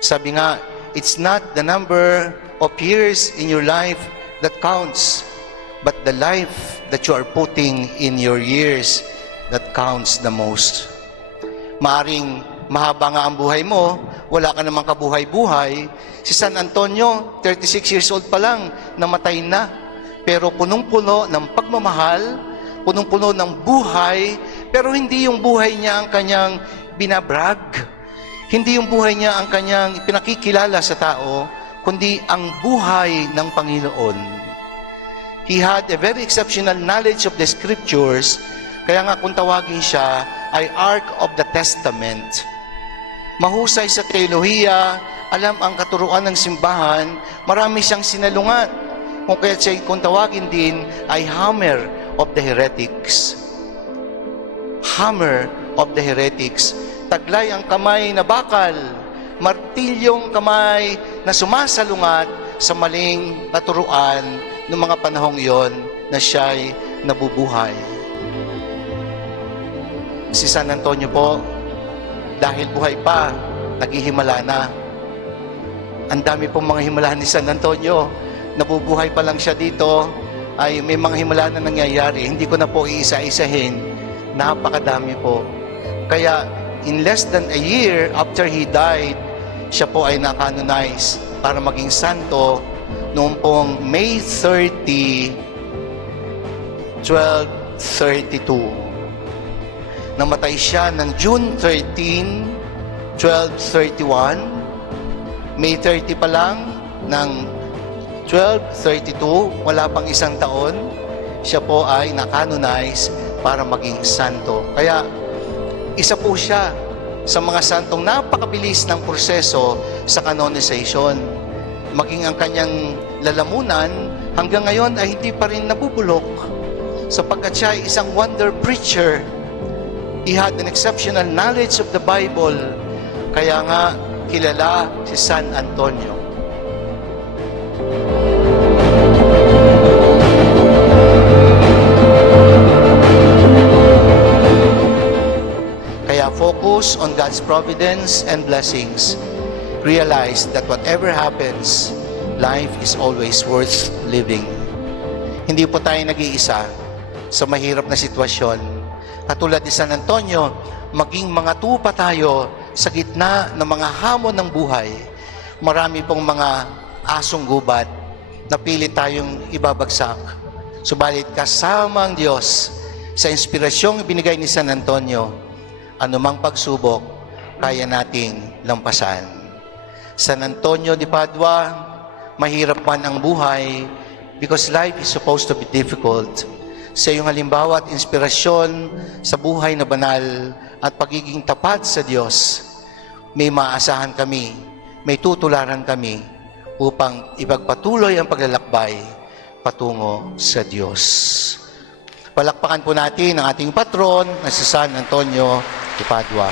Sabi nga, it's not the number of years in your life that counts, but the life that you are putting in your years that counts the most. Maaring mahaba nga ang buhay mo, wala ka namang kabuhay-buhay. Si San Antonio, 36 years old pa lang, namatay na. Pero punong-puno ng pagmamahal, punong-puno ng buhay, pero hindi yung buhay niya ang kanyang binabrag. Hindi yung buhay niya ang kanyang pinakikilala sa tao, kundi ang buhay ng Panginoon. He had a very exceptional knowledge of the Scriptures, kaya nga kung tawagin siya ay Ark of the Testament. Mahusay sa teolohiya, alam ang katuruan ng simbahan, marami siyang sinalungat. Kung tawagin din ay Hammer of the Heretics. Hammer of the Heretics. Taglay ang kamay na bakal, martilyong kamay na sumasalungat sa maling katuruan ng mga panahong iyon na siya'y nabubuhay. Si San Antonio po, dahil buhay pa, naghihimala na. Ang dami pong mga himala ni San Antonio. Nabubuhay pa lang siya dito, ay may mga himala na nangyayari. Hindi ko na po iisa-isahin. Napakadami po. Kaya, in less than a year after he died, siya po ay na-canonize para maging santo noong pong May 30, 1232. Namatay siya ng June 13, 1231. May 30 pa lang ng 1232, wala pang isang taon, siya po ay na-canonize para maging santo. Kaya, isa po siya sa mga santong napakabilis ng proseso sa canonization. Maging ang kanyang lalamunan, hanggang ngayon ay hindi pa rin nabubulok sapagkat siya ay isang wonder preacher. He had an exceptional knowledge of the Bible. Kaya nga, kilala si San Antonio. Kaya focus on God's providence and blessings. Realize that whatever happens, life is always worth living. Hindi po tayo nag-iisa sa mahirap na sitwasyon. Katulad ni San Antonio, maging mga tupa tayo sa gitna ng mga hamon ng buhay. Marami pong mga asong gubat na pilit tayong ibabagsak. Subalit kasama ang Diyos sa inspirasyong ibinigay ni San Antonio, anumang pagsubok, kaya nating lampasan. San Antonio de Padua, mahirap man ang buhay because life is supposed to be difficult. Sa iyong halimbawa at inspirasyon sa buhay na banal at pagiging tapat sa Diyos, may maasahan kami, may tutularan kami upang ipagpatuloy ang paglalakbay patungo sa Diyos. Palakpakan po natin ang ating patron na si San Antonio de Padua.